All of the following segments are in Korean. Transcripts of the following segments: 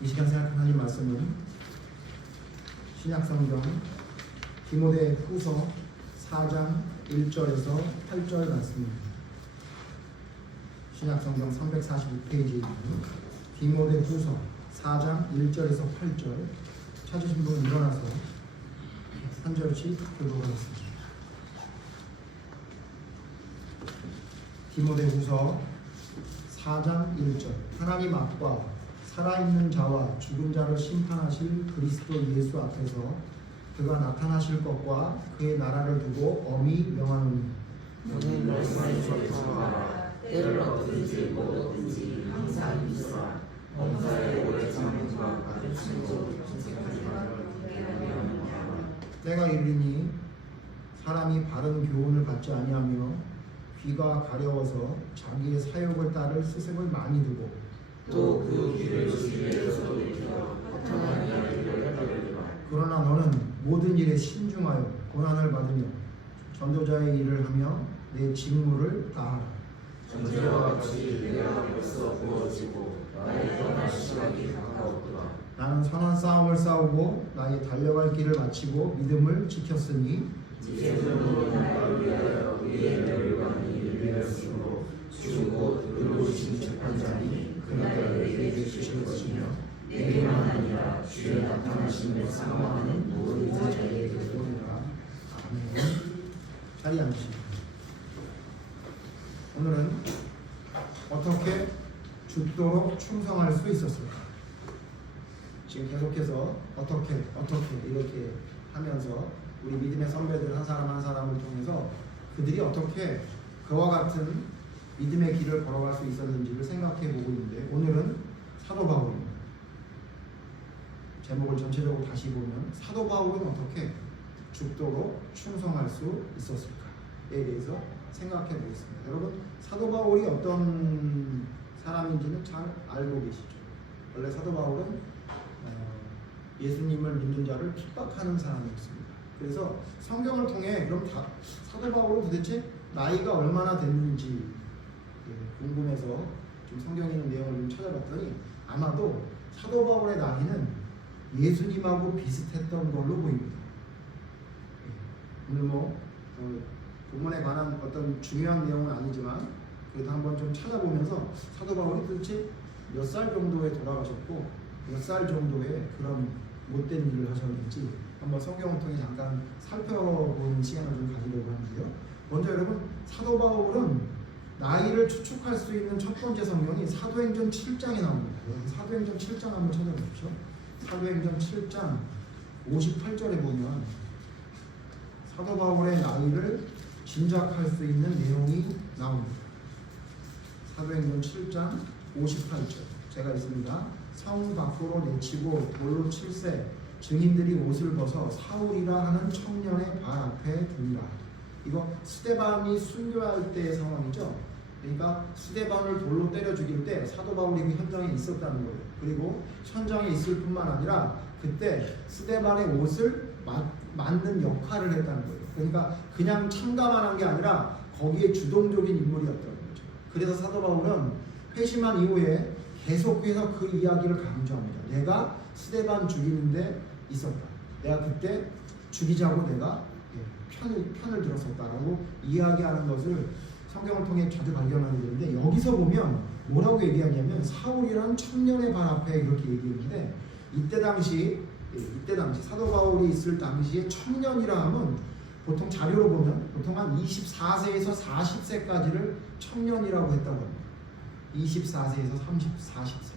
이 시간 생각하는 말씀은 신약성경 디모데 후서 4장 1절에서 8절 말씀입니다. 신약성경 345페이지에 있는 디모데 후서 4장 1절에서 8절 찾으신 분은 일어나서 한 절씩 교독하겠습니다. 디모데 후서 4장 1절 하나님 앞과 살아있는 자와 죽은 자를 심판하실 그리스도 예수 앞에서 그가 나타나실 것과 그의 나라를 두고 엄히 명하노니 너는 말씀하셨다. 때를 얻든지 못 얻든지 항상 믿으라. 범사에 오래 참음과 가르침으로 때가 이르니 사람이 바른 교훈을 받지 아니하며 귀가 가려워서 자기의 사욕을 따를 스승을 많이 두고 또 그 귀를 진리에서 들어 허탄한 이야기를 따르리라. 그러나 너는 모든 일에 신중하여 고난을 받으며 전도자의 일을 하며 내 직무를 다하라. 전제와 같이 내가 벌써 부어지고 나의 떠날 시각이 가까웠더라. 나는 선한 싸움을 싸우고 나의 달려갈 길을 마치고 믿음을 지켰으니 이제는 나를 위하여 위에 내려가는 일을 위하였으므로 주고 의로우신 재판장이 그날을 내게 주실 것이며 내게만 아니라 주의 나타나심을 상황하는 모든 자에게 되리라. 아멘. 자리에 앉으십시오. 오늘은 어떻게 죽도록 충성할 수 있었을까? 지금 계속해서 어떻게 이렇게 하면서 우리 믿음의 선배들 한 사람 한 사람을 통해서 그들이 어떻게 그와 같은 믿음의 길을 걸어갈 수 있었는지를 생각해 보고 있는데, 오늘은 사도 바울입니다. 제목을 전체적으로 다시 보면 사도 바울은 어떻게 죽도록 충성할 수 있었을까에 대해서 생각해 보겠습니다. 여러분, 사도 바울이 어떤 사람인지는 잘 알고 계시죠? 원래 사도 바울은 예수님을 믿는 자를 핍박하는 사람이었습니다. 그래서 성경을 통해 그럼 사도 바울은 도대체 나이가 얼마나 됐는지 궁금해서 좀 성경에 있는 내용을 좀 찾아봤더니 아마도 사도 바울의 나이는 예수님하고 비슷했던 걸로 보입니다. 오늘 본문에 관한 어떤 중요한 내용은 아니지만 그래도 한번 좀 찾아보면서 사도 바울이 도대체 몇 살 정도에 돌아가셨고 몇 살 정도의 그런 못된 일을 하셨는지 한번 성경을 통해 잠깐 살펴보는 시간을 좀 가지려고 하는데요. 먼저 여러분, 사도 바울은 나이를 추측할 수 있는 첫 번째 성경이 사도행전 7장에 나옵니다. 사도행전 7장 한번 찾아보십시오. 사도행전 7장 58절에 보면 사도 바울의 나이를 짐작할 수 있는 내용이 나옵니다. 사도행전 7장 58절 제가 읽습니다. 성 밖으로 내치고 돌로 칠세 증인들이 옷을 벗어 사울이라 하는 청년의 발 앞에 두니라. 이거 스데반이 순교할 때의 상황이죠. 그러니까 스데반을 돌로 때려 죽일 때 사도 바울이 그 현장에 있었다는 거예요. 그리고 현장에 있을 뿐만 아니라 그때 스데반의 옷을 맞는 역할을 했다는 거예요. 그러니까 그냥 참가만 한 게 아니라 거기에 주동적인 인물이었다는 거죠. 그래서 사도 바울은 회심한 이후에 계속해서 그 이야기를 강조합니다. 내가 스데반 죽이는데 있었다. 내가 그때 죽이자고 내가 편을 들었었다라고 이야기하는 것을 성경을 통해 자주 발견하게 되는데, 여기서 보면 뭐라고 얘기하냐면 사울이라는 청년의 발 앞에 이렇게 얘기했는데, 이때 당시 사도 바울이 있을 당시에 청년이라 하면 보통 자료로 보면 보통 한 24세에서 40세까지를 청년이라고 했다고 합니다. 24세에서 40세.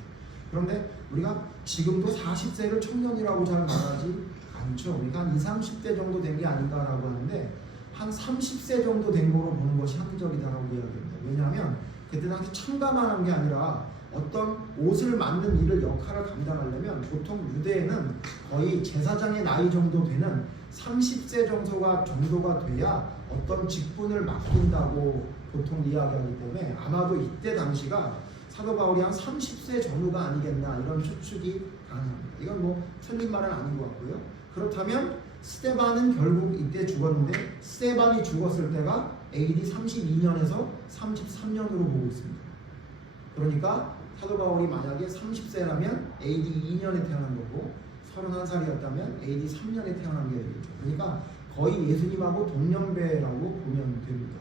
그런데 우리가 지금도 40세를 청년이라고 잘 말하지 않죠. 우리가 한 20, 30대 정도 된 게 아닌가라고 하는데 한 30세 정도 된 거로 보는 것이 합리적이다라고 이야기합니다. 왜냐하면 그때 당시 참가만 한 게 아니라 어떤 옷을 만든 일을 역할을 감당하려면 보통 유대에는 거의 제사장의 나이 정도 되는 30세 정도가 돼야 어떤 직분을 맡긴다고 보통 이야기하기 때문에 아마도 이때 당시가 사도 바울이 한 30세 전후가 아니겠나 이런 추측이 가능합니다. 이건 틀린 말은 아닌 것 같고요. 그렇다면 스데반은 결국 이때 죽었는데 스데반이 죽었을 때가 AD 32년에서 33년으로 보고 있습니다. 그러니까 사도 바울이 만약에 30세라면 AD 2년에 태어난 거고 31살이었다면 AD 3년에 태어난 게 되겠죠. 그러니까 거의 예수님하고 동년배라고 보면 됩니다.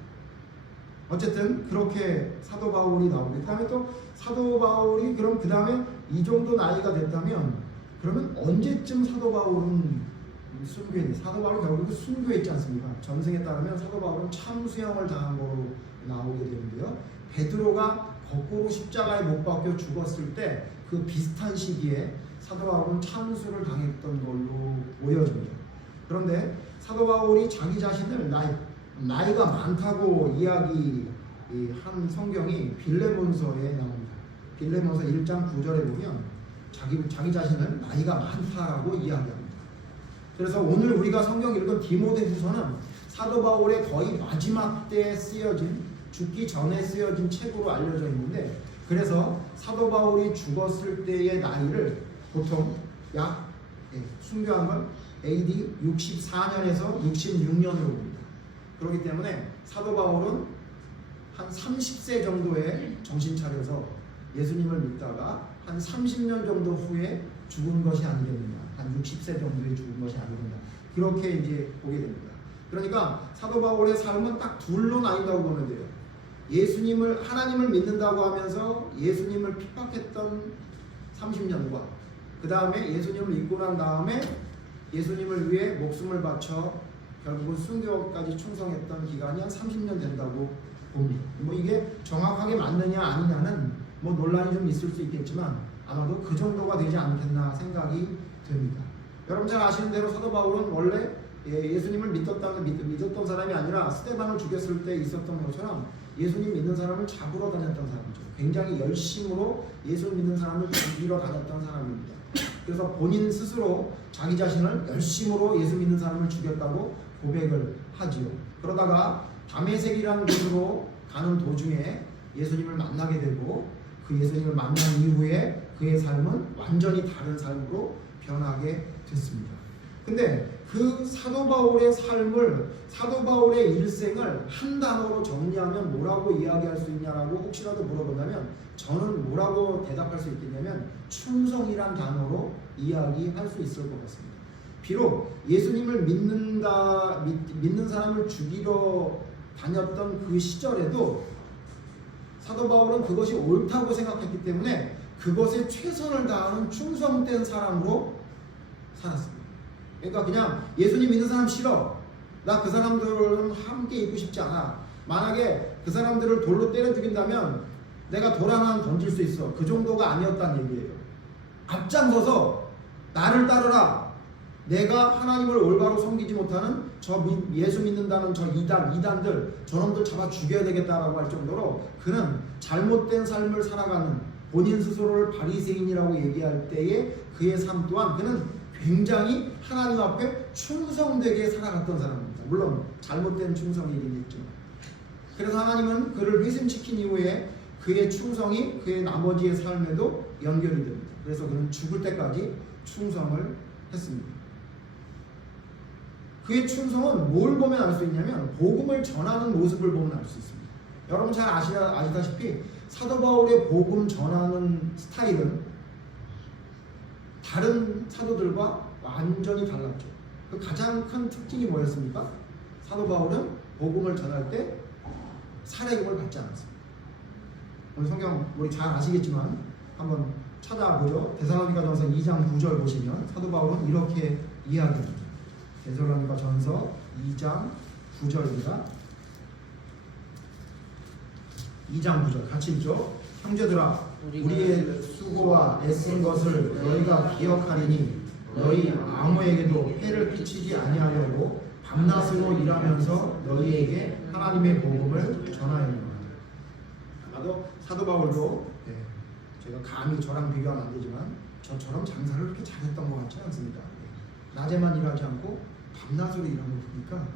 어쨌든 그렇게 사도 바울이 나오고 그 다음에 또 사도 바울이 그럼 그 다음에 이 정도 나이가 됐다면 그러면 언제쯤 사도 바울은 순교했니? 사도 바울이 결국 순교했지 않습니까? 전승에 따르면 사도 바울은 참수형을 당한 거로 나오게 되는데요. 베드로가 거꾸로 십자가에 못 박혀 죽었을 때 그 비슷한 시기에 사도 바울은 참수를 당했던 걸로 보여집니다. 그런데 사도 바울이 자기 자신을 나이가 많다고 이야기한 성경이 빌레몬서에 나옵니다. 빌레몬서 1장 9절에 보면 자기 자신을 나이가 많다라고 이야기합니다. 그래서 오늘 우리가 성경 읽은 디모데후서는 사도 바울의 거의 마지막 때에 쓰여진 죽기 전에 쓰여진 책으로 알려져 있는데 그래서 사도 바울이 죽었을 때의 나이를 보통 순교한 건 AD 64년에서 66년으로 봅니다. 그렇기 때문에 사도 바울은 한 30세 정도에 정신 차려서 예수님을 믿다가 한 30년 정도 후에 죽은 것이 아니겠느냐. 한 60세 정도에 죽은 것이 아니겠느냐. 그렇게 이제 보게 됩니다. 그러니까 사도 바울의 삶은 딱 둘로 나뉜다고 보면 돼요. 하나님을 믿는다고 하면서 예수님을 핍박했던 30년과 그 다음에 예수님을 믿고 난 다음에 예수님을 위해 목숨을 바쳐 결국은 순교까지 충성했던 기간이 한 30년 된다고 봅니다. 뭐 이게 정확하게 맞느냐 아니냐는 뭐 논란이 좀 있을 수 있겠지만 아마도 그 정도가 되지 않겠나 생각이 됩니다. 여러분 잘 아시는 대로 사도 바울은 원래 예수님을 믿었던 사람이 아니라 스데반을 죽였을 때 있었던 것처럼 예수님 믿는 사람을 잡으러 다녔던 사람이죠. 굉장히 열심으로 예수 믿는 사람을 죽이러 다녔던 사람입니다. 그래서 본인 스스로 자기 자신을 열심으로 예수 믿는 사람을 죽였다고 고백을 하지요. 그러다가 다메섹이라는 곳으로 가는 도중에 예수님을 만나게 되고 그 예수님을 만난 이후에 그의 삶은 완전히 다른 삶으로 변하게 됐습니다. 근데 그 사도 바울의 삶을, 사도 바울의 일생을 한 단어로 정리하면 뭐라고 이야기할 수 있냐라고 혹시라도 물어본다면 저는 뭐라고 대답할 수 있겠냐면 충성이란 단어로 이야기할 수 있을 것 같습니다. 비록 예수님을 믿는 사람을 죽이러 다녔던 그 시절에도 사도 바울은 그것이 옳다고 생각했기 때문에 그것에 최선을 다하는 충성된 사람으로 살았습니다. 그러니까 그냥 예수님 믿는 사람 싫어. 나 그 사람들은 함께 있고 싶지 않아. 만약에 그 사람들을 돌로 때려 죽인다면 내가 돌 하나 던질 수 있어. 그 정도가 아니었다는 얘기예요. 앞장서서 나를 따르라. 내가 하나님을 올바로 섬기지 못하는 예수 믿는다는 저 이단들 저놈들 잡아 죽여야 되겠다라고 할 정도로 그는 잘못된 삶을 살아가는 본인 스스로를 바리새인이라고 얘기할 때의 그의 삶 또한 그는 굉장히 하나님 앞에 충성되게 살아갔던 사람입니다. 물론 잘못된 충성이긴 했지만 그래서 하나님은 그를 회심시킨 이후에 그의 충성이 그의 나머지의 삶에도 연결이 됩니다. 그래서 그는 죽을 때까지 충성을 했습니다. 그의 충성은 뭘 보면 알 수 있냐면 복음을 전하는 모습을 보면 알 수 있습니다. 여러분 잘 아시다시피 사도 바울의 복음 전하는 스타일은 다른 사도들과 완전히 달랐죠. 그 가장 큰 특징이 뭐였습니까? 사도 바울은 복음을 전할 때 살해금을 받지 않았습니다. 오늘 성경 우리 잘 아시겠지만 한번 찾아보죠. 데살로니가전서 2장 9절 보시면 사도 바울은 이렇게 이야기합니다. 데살로니가전서 2장 9절입니다. 2장 9절 같이 읽죠. 형제들아 우리의 수고와 애쓴 것을 너희가 기억하리니 너희 아무에게도 해를 끼치지 아니하려고 밤낮으로 일하면서 너희에게 하나님의 복음을 전하였노라. 아마도 사도 바울도 제가 감히 저랑 비교하면 안 되지만 저처럼 장사를 그렇게 잘했던 것 같지 않습니다. 낮에만 일하지 않고 밤낮으로 일하는 거 보니까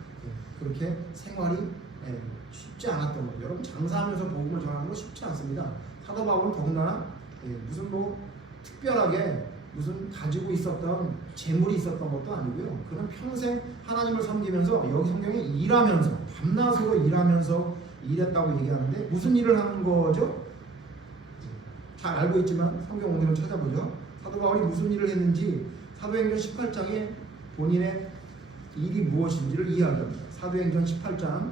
그렇게 생활이 쉽지 않았던 거예요. 여러분 장사하면서 복음을 전하는 거 쉽지 않습니다. 사도 바울은 더군다나 무슨 특별하게 무슨 가지고 있었던 재물이 있었던 것도 아니고요. 그는 평생 하나님을 섬기면서 여기 성경에 일하면서 밤낮으로 일하면서 일했다고 얘기하는데 무슨 일을 하는 거죠? 잘 알고 있지만 성경 오늘은 찾아보죠. 사도 바울이 무슨 일을 했는지 사도행전 18장에 본인의 일이 무엇인지를 이야기합니다. 사도행전 18장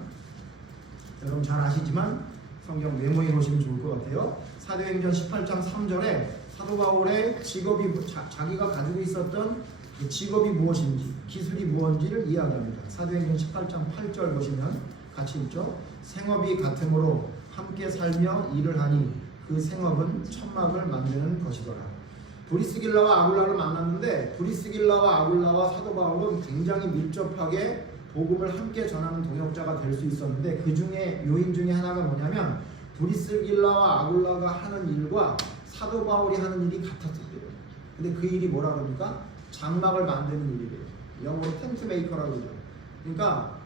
여러분 잘 아시지만 성경 메모해 놓으시면 좋을 것 같아요. 사도행전 18장 3절에 사도 바울의 직업이 자기가 가지고 있었던 그 직업이 무엇인지 기술이 무엇인지를 이야기합니다. 사도행전 18장 8절 보시면 같이 읽죠. 생업이 같으므로 함께 살며 일을 하니 그 생업은 천막을 만드는 것이더라. 브리스길라와 아굴라를 만났는데 브리스길라와 아굴라와 사도 바울은 굉장히 밀접하게 복음을 함께 전하는 동역자가 될 수 있었는데 그 중에 요인 중에 하나가 뭐냐면 브리스길라와 아굴라가 하는 일과 사도 바울이 하는 일이 같았어요. 근데 그 일이 뭐라 그럽니까? 장막을 만드는 일이래요. 영어로 텐트 메이커라고 그러죠. 그러니까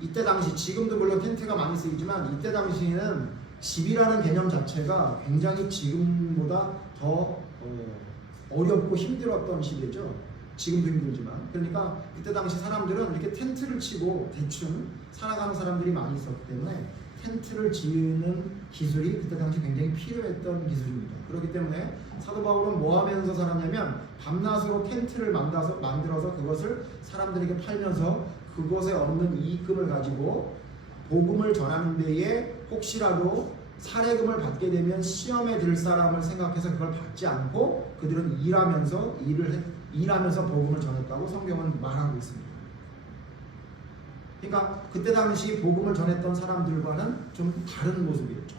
이때 당시 지금도 물론 텐트가 많이 쓰이지만 이때 당시에는 집이라는 개념 자체가 굉장히 지금보다 더 어렵고 힘들었던 시대죠. 지금도 힘들지만. 그러니까 이때 당시 사람들은 이렇게 텐트를 치고 대충 살아가는 사람들이 많이 있었기 때문에 텐트를 지으는 기술이 그때 당시 굉장히 필요했던 기술입니다. 그렇기 때문에 사도 바울은 뭐 하면서 살았냐면 밤낮으로 텐트를 만들어서 그것을 사람들에게 팔면서 그것에 얻는 이익금을 가지고 복음을 전하는 데에 혹시라도 사례금을 받게 되면 시험에 들 사람을 생각해서 그걸 받지 않고 그들은 일하면서 복음을 전했다고 성경은 말하고 있습니다. 그러니까 그때 당시 복음을 전했던 사람들과는 좀 다른 모습이었죠.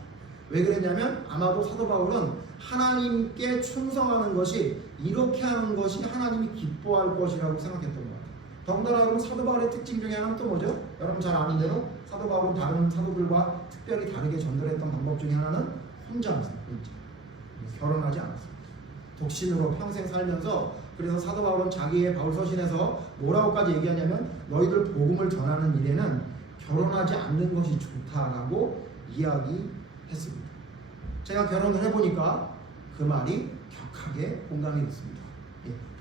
왜 그랬냐면 아마도 사도 바울은 하나님께 충성하는 것이 이렇게 하는 것이 하나님이 기뻐할 것이라고 생각했던 것 같아요. 더군다나 여러분 사도 바울의 특징 중에 하나는 또 뭐죠? 여러분 잘 아는 대로 사도 바울은 다른 사도들과 특별히 다르게 전달했던 방법 중에 하나는 혼자였어요. 결혼하지 않았어요. 독신으로 평생 살면서 그래서 사도 바울은 자기의 바울서신에서 뭐라고까지 얘기하냐면 너희들 복음을 전하는 일에는 결혼하지 않는 것이 좋다라고 이야기했습니다. 제가 결혼을 해보니까 그 말이 격하게 공감이 됐습니다.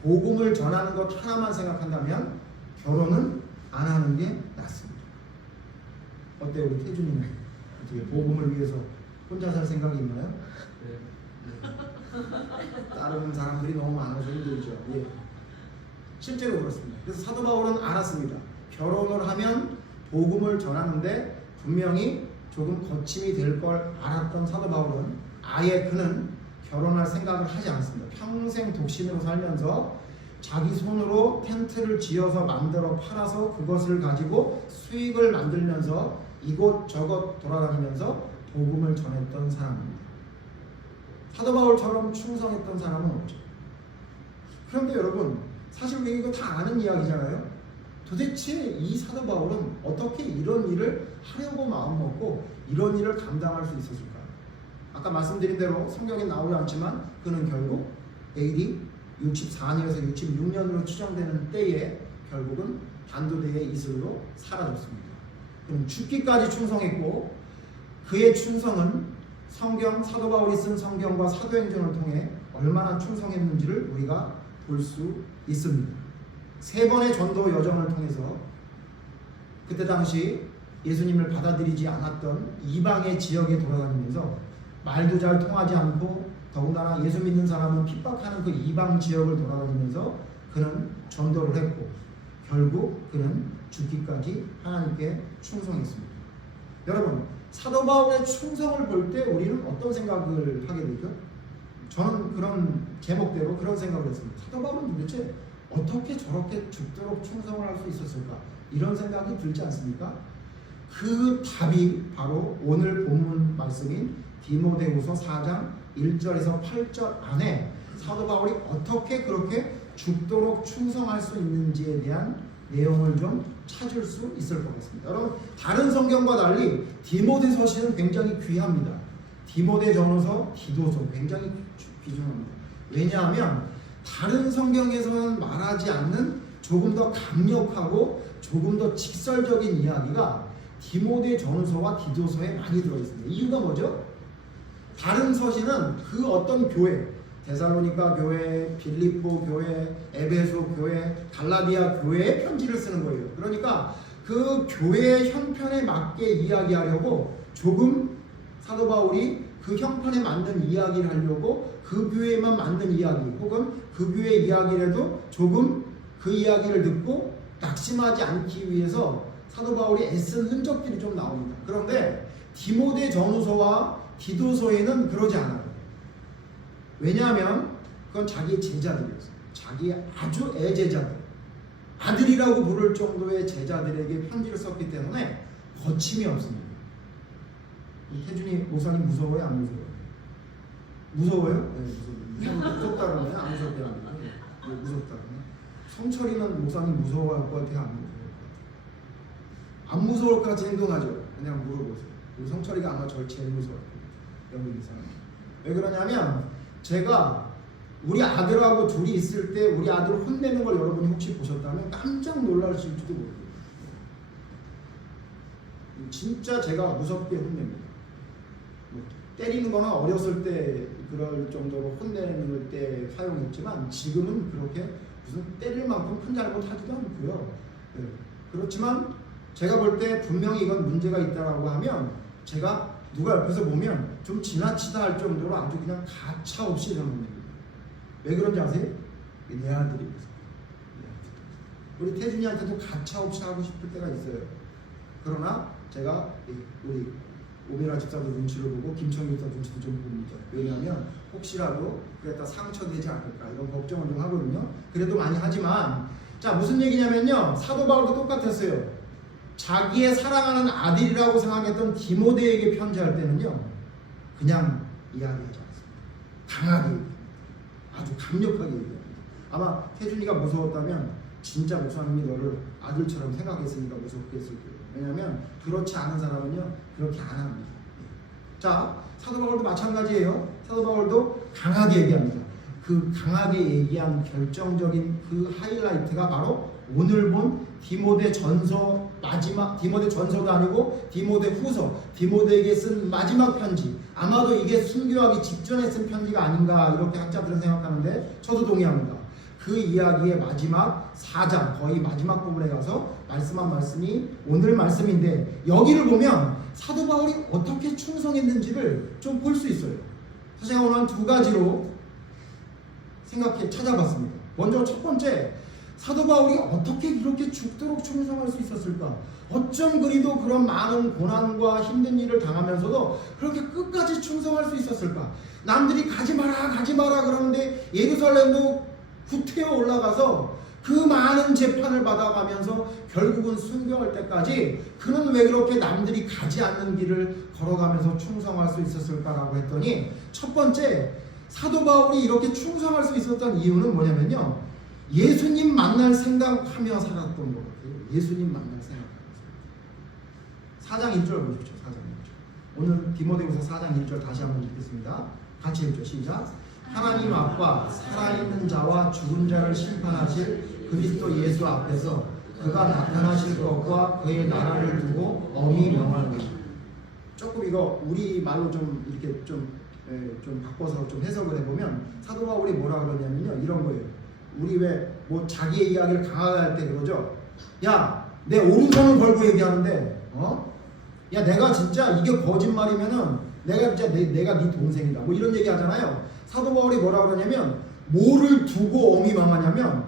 복음을 전하는 것 하나만 생각한다면 결혼은 안 하는 게 낫습니다. 어때요 우리 태준이는? 어떻게 복음을 위해서 혼자 살 생각이 있나요? 따르는 사람들이 너무 많아서 힘들죠. 실제로 그렇습니다. 그래서 사도 바울은 알았습니다. 결혼을 하면 복음을 전하는데 분명히 조금 거침이 될 걸 알았던 사도 바울은 아예 그는 결혼할 생각을 하지 않습니다. 평생 독신으로 살면서 자기 손으로 텐트를 지어서 만들어 팔아서 그것을 가지고 수익을 만들면서 이곳저곳 돌아다니면서 복음을 전했던 사람입니다. 사도 바울처럼 충성했던 사람은 없죠. 그런데 여러분 사실 우리 이거 다 아는 이야기잖아요. 도대체 이 사도 바울은 어떻게 이런 일을 하려고 마음먹고 이런 일을 감당할 수 있었을까요? 아까 말씀드린 대로 성경에 나오지 않지만 그는 결국 AD 64년에서 66년으로 추정되는 때에 결국은 단도대의 이슬로 사라졌습니다. 그럼 죽기까지 충성했고 그의 충성은 성경 사도 바울이 쓴 성경과 사도행전을 통해 얼마나 충성했는지를 우리가 볼 수 있습니다. 3번의 전도 여정을 통해서 그때 당시 예수님을 받아들이지 않았던 이방의 지역에 돌아다니면서 말도 잘 통하지 않고 더군다나 예수 믿는 사람은 핍박하는 그 이방 지역을 돌아다니면서 그는 전도를 했고 결국 그는 죽기까지 하나님께 충성했습니다. 여러분 사도 바울의 충성을 볼 때 우리는 어떤 생각을 하게 되죠? 저는 그런 제목대로 그런 생각을 했습니다. 사도 바울은 도대체 어떻게 저렇게 죽도록 충성을 할 수 있었을까? 이런 생각이 들지 않습니까? 그 답이 바로 오늘 본문 말씀인 디모데후서 4장 1절에서 8절 안에 사도 바울이 어떻게 그렇게 죽도록 충성할 수 있는지에 대한 내용을 좀 찾을 수 있을 것 같습니다. 여러분 다른 성경과 달리 디모데서신은 굉장히 귀합니다. 디모데전서, 디도서 굉장히 귀중합니다. 왜냐하면 다른 성경에서는 말하지 않는 조금 더 강력하고 조금 더 직설적인 이야기가 디모데전서와 디도서에 많이 들어있습니다. 이유가 뭐죠? 다른 서신은 그 어떤 교회, 데살로니가 교회, 빌립보 교회, 에베소 교회, 갈라디아 교회에 편지를 쓰는 거예요. 그러니까 그 교회의 형편에 맞게 이야기하려고 조금 사도 바울이 그 형편에 맞는 이야기를 하려고 그 교회에만 맞는 이야기 혹은 그 교회 이야기라도 조금 그 이야기를 듣고 낙심하지 않기 위해서 사도 바울이 애쓴 흔적들이 좀 나옵니다. 그런데 디모데 전후서와 디도서에는 그러지 않아요. 왜냐하면 그건 자기의 제자들이었어요. 자기의 아주 애제자들, 아들이라고 부를 정도의 제자들에게 편지를 썼기 때문에 거침이 없습니다. 태준이 목사님 무서워요? 안 무서워요? 무서워요? 네, 무섭다 그러면 안 무섭게 합니다. 네, 무섭다 그러면 성철이는 목사님 무서워할 것 같아요? 안 무서워할 것 같아요? 안 무서울 것 같이 행동하죠. 그냥 물어보세요. 우리 성철이가 아마 절 제일 무서워할 거예요. 여기 사람. 왜 그러냐면 제가 우리 아들하고 둘이 있을 때 우리 아들을 혼내는 걸 여러분이 혹시 보셨다면 깜짝 놀라실지도 모르겠어요. 진짜 제가 무섭게 혼냅니다. 뭐 때리는 거는 어렸을 때 그럴 정도로 혼내는 때 사용했지만 지금은 그렇게 무슨 때릴 만큼 큰 잘못 하지도 않고요. 네. 그렇지만 제가 볼 때 분명히 이건 문제가 있다라고 하면 제가 누가 옆에서 보면 좀 지나치다 할 정도로 아주 그냥 가차없이 저는 왜 그런지 아세요? 내 아들이거든요. 우리 태준이한테도 가차없이 하고 싶을 때가 있어요. 그러나 제가 우리 오메라 집사도 눈치를 보고 김청희 집사 눈치도 좀 봅니다. 왜냐하면 혹시라도 그랬다 상처되지 않을까 이런 걱정을 좀 하거든요. 그래도 많이 하지만 자 무슨 얘기냐면요. 사도 바울도 똑같았어요. 자기의 사랑하는 아들이라고 생각했던 디모데에게 편지할 때는요. 그냥 이야기하지 않습니다. 강하게 얘기합니다. 아주 강력하게 얘기합니다. 아마 태준이가 무서웠다면 진짜 목사님이 너를 아들처럼 생각했으니까 무섭게 했을 거예요. 왜냐하면 그렇지 않은 사람은요 그렇게 안 합니다. 자 사도 바울도 마찬가지예요. 사도 바울도 강하게 얘기합니다. 그 강하게 얘기한 결정적인 그 하이라이트가 바로 오늘 본 디모데 전서 마지막 디모데 전서도 아니고 디모데 후서 디모데에게 쓴 마지막 편지 아마도 이게 순교하기 직전에 쓴 편지가 아닌가 이렇게 학자들은 생각하는데 저도 동의합니다. 그 이야기의 마지막 4장 거의 마지막 부분에 가서 말씀한 말씀이 오늘 말씀인데 여기를 보면 사도 바울이 어떻게 충성했는지를 좀 볼 수 있어요. 사실 오늘 한 두 가지로 생각해 찾아봤습니다. 먼저 첫 번째 사도 바울이 어떻게 이렇게 죽도록 충성할 수 있었을까? 어쩜 그리도 그런 많은 고난과 힘든 일을 당하면서도 그렇게 끝까지 충성할 수 있었을까? 남들이 가지 마라 그러는데 예루살렘도 구태여 올라가서 그 많은 재판을 받아가면서 결국은 순교할 때까지 그는 왜 그렇게 남들이 가지 않는 길을 걸어가면서 충성할 수 있었을까라고 했더니 첫 번째 사도 바울이 이렇게 충성할 수 있었던 이유는 뭐냐면요. 예수님 만날 생각하며 살았던 것 같아요. 예수님 만날 생각하면서. 4장 1절 보십시오. 4장 1절. 오늘 디모데후서 4장 1절 다시 한번 읽겠습니다. 같이 읽죠. 시작. 하나님 아빠 살아있는 자와 죽은 자를 심판하실 그리스도 예수 앞에서 그가 나타나실 것과 그의 나라를 두고 엄히 명하노니. 조금 이거 우리 말로 좀 이렇게 좀 바꿔서 좀 해석을 해보면 사도 바울이 뭐라 그러냐면요. 이런 거예요. 우리 왜 뭐 자기의 이야기를 강하게 할 때 그러죠. 야, 내 오른손을 걸고 얘기하는데, 야, 내가 진짜 이게 거짓말이면은 내가 진짜 내가 네 동생이다. 뭐 이런 얘기 하잖아요. 사도 바울이 뭐라 그러냐면 뭐를 두고 엄히 망하냐면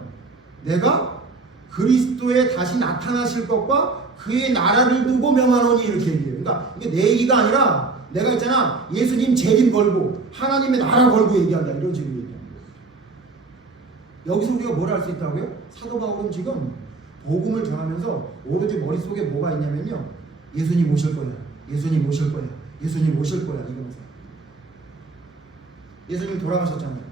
내가 그리스도에 다시 나타나실 것과 그의 나라를 두고 명하노니 이렇게 얘기해요. 그러니까 이게 내 얘기가 아니라 내가 있잖아 예수님 재림 걸고 하나님의 나라 걸고 얘기한다 이런 식으로 얘기합니다. 여기서 우리가 뭘 할 수 있다고요? 사도 바울은 지금 복음을 전하면서 오로지 머릿속에 뭐가 있냐면요. 예수님 오실 거야. 예수님 오실 거야. 예수님 오실 거야. 이거면서 예수님 돌아가셨잖아요.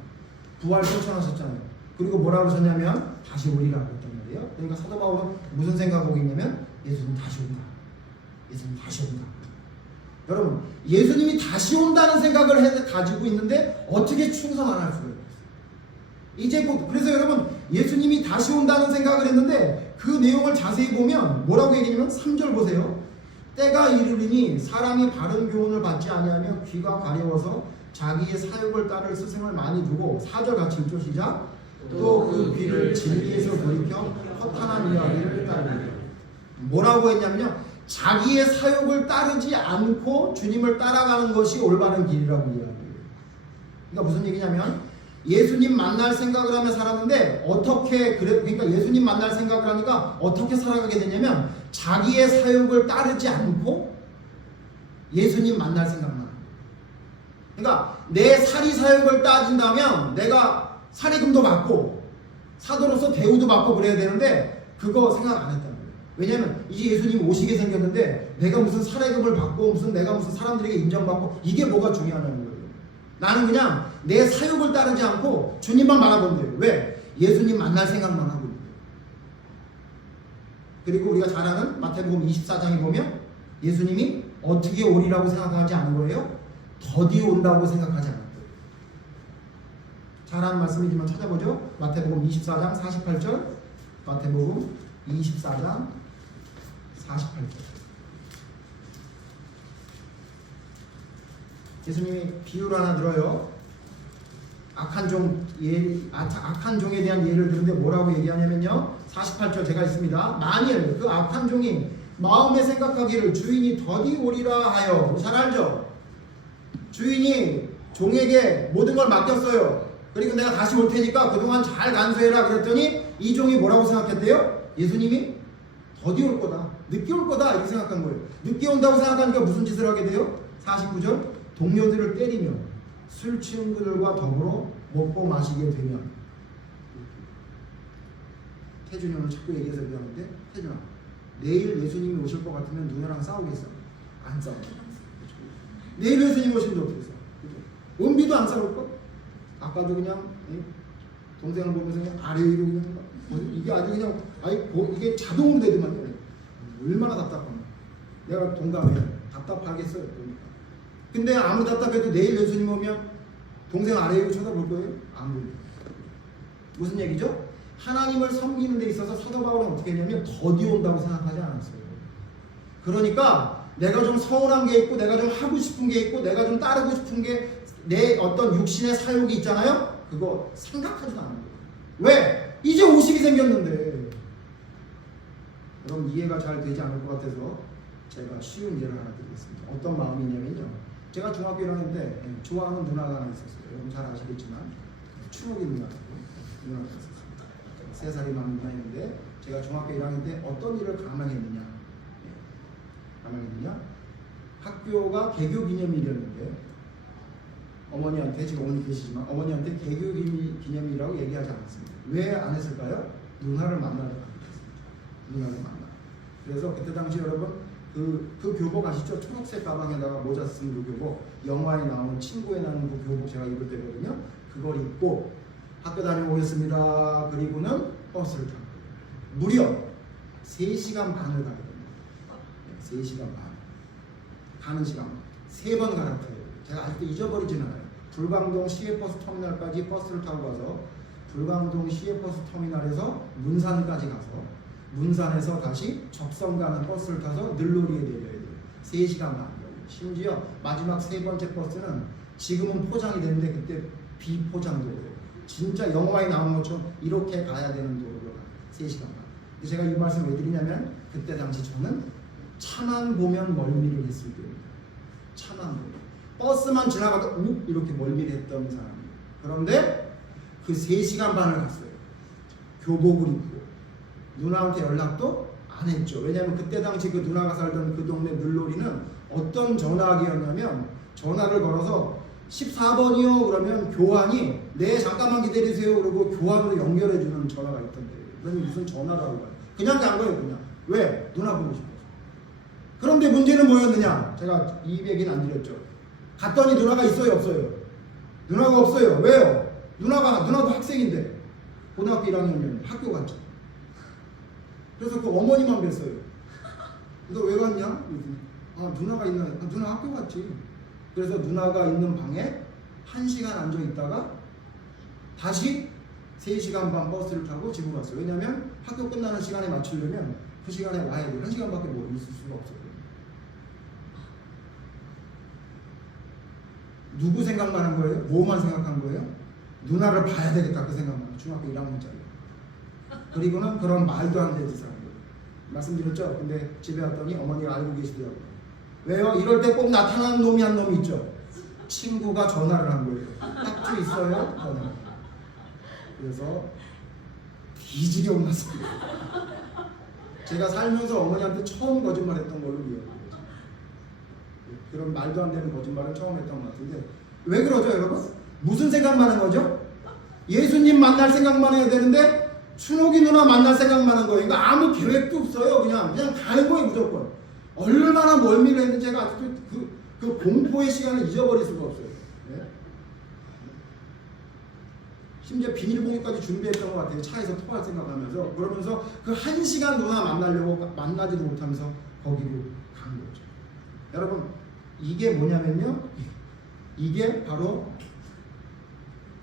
부활 실천하셨잖아요. 그리고 뭐라고 하셨냐면 다시 오리라고 했단 말이에요. 그러니까 사도 바울은 무슨 생각하고 있냐면 예수님 다시 온다. 예수님 다시 온다. 여러분 예수님이 다시 온다는 생각을 가지고 있는데 어떻게 충성 안 할 수가 있어요? 이제 곧 그래서 여러분 예수님이 다시 온다는 생각을 했는데 그 내용을 자세히 보면 뭐라고 얘기하냐면 3절 보세요. 때가 이르리니 사람이 바른 교훈을 받지 아니하며 귀가 가려워서 자기의 사욕을 따를 스승을 많이 두고 4절 같이 읽죠. 시작. 또 그 귀를 진리에서 돌이켜 허탄한 이야기를 따르니. 뭐라고 했냐면요. 자기의 사욕을 따르지 않고 주님을 따라가는 것이 올바른 길이라고 이해합니다. 그러니까 무슨 얘기냐면 예수님 만날 생각을 하며 살았는데 그러니까 예수님 만날 생각을 하니까 어떻게 살아가게 되냐면 자기의 사욕을 따르지 않고 예수님 만날 생각만 합니다. 그러니까 내 사리 사욕을 따진다면 내가 사리금도 받고 사도로서 대우도 받고 그래야 되는데 그거 생각 안 했다는 거예요. 왜냐하면 이제 예수님 오시게 생겼는데 내가 무슨 사례금을 받고 내가 무슨 사람들에게 인정받고 이게 뭐가 중요하냐는 거예요. 나는 그냥 내 사욕을 따르지 않고 주님만 바라본대요. 왜? 예수님 만날 생각만 하고 있대요. 그리고 우리가 잘 아는 마태복음 24장에 보면 예수님이 어떻게 오리라고 생각하지 않은 거예요? 더디 온다고 생각하지 않았대요. 잘 아는 말씀이지만 찾아보죠. 마태복음 24장 48절, 마태복음 24장 48절. 예수님이 비유를 하나 들어요. 악한 종에 대한 예를 드는데 뭐라고 얘기하냐면요. 48절 제가 있습니다. 만일 그 악한 종이 마음에 생각하기를 주인이 더디 오리라 하여, 잘 알죠? 주인이 종에게 모든 걸 맡겼어요. 그리고 내가 다시 올 테니까 그동안 잘 간수해라 그랬더니 이 종이 뭐라고 생각했대요? 예수님이 더디 올 거다, 늦게 올 거다 이렇게 생각한 거예요. 늦게 온다고 생각하니까 무슨 짓을 하게 돼요? 49절 동료들을 때리며 술 취한 그들과 더불어 먹고 마시게 되면. 태준이 오늘 자꾸 얘기해서 미안한데, 태준아, 내일 예수님이 오실 것 같으면 누나랑 싸우겠어? 안 싸워. 내일 예수님이 오시는데 어떻게 싸워? 은비도 안 싸울 거? 아까도 그냥 동생을 보면서 그냥 아래 위로 그냥 이게 아주 그냥 이게 자동으로 되더만. 얼마나 답답하면 내가 동감해. 답답하겠어요. 근데 아무리 답답해도 내일 예수님 오면 동생 아래 위로 쳐다볼 거예요? 안 보여요. 무슨 얘기죠? 하나님을 섬기는 데 있어서 사도 바울은 어떻게 했냐면 더디 온다고 생각하지 않았어요. 그러니까 내가 좀 서운한 게 있고 내가 좀 하고 싶은 게 있고 내가 좀 따르고 싶은 게 내 어떤 육신의 사욕이 있잖아요. 그거 생각하지도 않는 거예요. 왜? 이제 50이 생겼는데. 그럼 이해가 잘 되지 않을 것 같아서 제가 쉬운 예를 하나 드리겠습니다. 어떤 마음이냐면요. 제가 중학교 1학년 때 좋아하는 누나가 하나 있었어요. 여러분 잘 아시겠지만 추억의 누나가 있었어요. 3살이 많은 누나였는데 제가 중학교 1학년 때 어떤 일을 감당했느냐. 학교가 개교기념일이었는데 어머니한테, 지금 어머니 계시지만 어머니한테 개교기념일이라고 얘기하지 않았습니다. 왜 안 했을까요? 누나를 만나러 가게 됐습니다. 누나를 만나. 그래서 그때 당시 여러분 그 교복 아시죠? 초록색 가방에다가 모자 쓴 그 교복, 영화에 나오는 친구에 나오는 그 교복 제가 입을 때거든요. 그걸 입고 학교 다녀오겠습니다. 그리고는 버스를 타고 무려 3시간 반을 가야 됩니다. 3시간 반. 가는 시간 3번 갈아타요. 제가 아직도 잊어버리진 않아요. 불광동 시외버스 터미널까지 버스를 타고 가서 불광동 시외버스 터미널에서 문산까지 가서 문산에서 다시 적성 가는 버스를 타서 늘로리에 내려야 돼요. 3시간 반. 심지어 마지막 3번째 버스는 지금은 포장이 됐는데 그때 비포장도로예요. 진짜 영화에 나오는 것처럼 이렇게 가야 되는 도로로 가요. 3시간 반. 근데 제가 이 말씀 왜 드리냐면 그때 당시 저는 차만 보면 멀미를 했을 때입니다. 차만 보면. 버스만 지나가도 이렇게 멀미를 했던 사람이에요. 그런데 그 3시간 반을 갔어요. 교복을 입고. 누나한테 연락도 안 했죠. 왜냐하면 그때 당시 그 누나가 살던 그 동네 늘로리는 어떤 전화기였냐면 전화를 걸어서 14번이요 그러면 교환이 네 잠깐만 기다리세요 그러고 교환으로 연결해주는 전화가 있던데 그건 무슨 전화라고 봐요. 그냥 간 거예요. 그냥. 왜? 누나 보고 싶어서. 그런데 문제는 뭐였느냐? 제가 200인 안 드렸죠. 갔더니 누나가 있어요 없어요? 누나가 없어요. 왜요? 누나도 학생인데 고등학교 1학년이면 학교 갔죠. 그래서 그 어머니만 뵀어요. 너 왜 갔냐? 아 누나가 있나? 아, 누나 학교 갔지. 그래서 누나가 있는 방에 1시간 앉아 있다가 다시 3시간 반 버스를 타고 집으로 갔어요. 왜냐면 학교 끝나는 시간에 맞추려면 그 시간에 와야 돼요. 1시간밖에 못 있을 수가 없어요. 누구 생각만 한 거예요? 뭐만 생각한 거예요? 누나를 봐야 되겠다 그 생각만. 중학교 1학년짜리. 그리고는 그런 말도 안 되는 사람들. 말씀드렸죠? 근데 집에 왔더니 어머니가 알고 계시더라고요. 왜요? 이럴 때 꼭 나타나는 놈이 한 놈이 있죠. 친구가 전화를 한 거예요. 딱지 있어요? 전화. 그래서 뒤지게 혼났습니다. 제가 살면서 어머니한테 처음 거짓말했던 걸로 기억해요. 그런 말도 안 되는 거짓말을 처음 했던 것 같은데 왜 그러죠, 여러분? 무슨 생각만 한 거죠? 예수님 만날 생각만 해야 되는데 춘옥이 누나 만날 생각만 한 거예요. 그러니까 아무 계획도 없어요. 그냥 가는 거예요, 무조건. 얼마나 멀미를 했는지 제가 아직도 그 공포의 시간을 잊어버릴 수가 없어요. 네? 심지어 비닐봉지까지 준비했던 것 같아요. 차에서 토할 생각하면서. 그러면서 그 1시간 누나 만나려고 만나지도 못하면서 거기로 간 거죠. 여러분, 이게 뭐냐면요, 이게 바로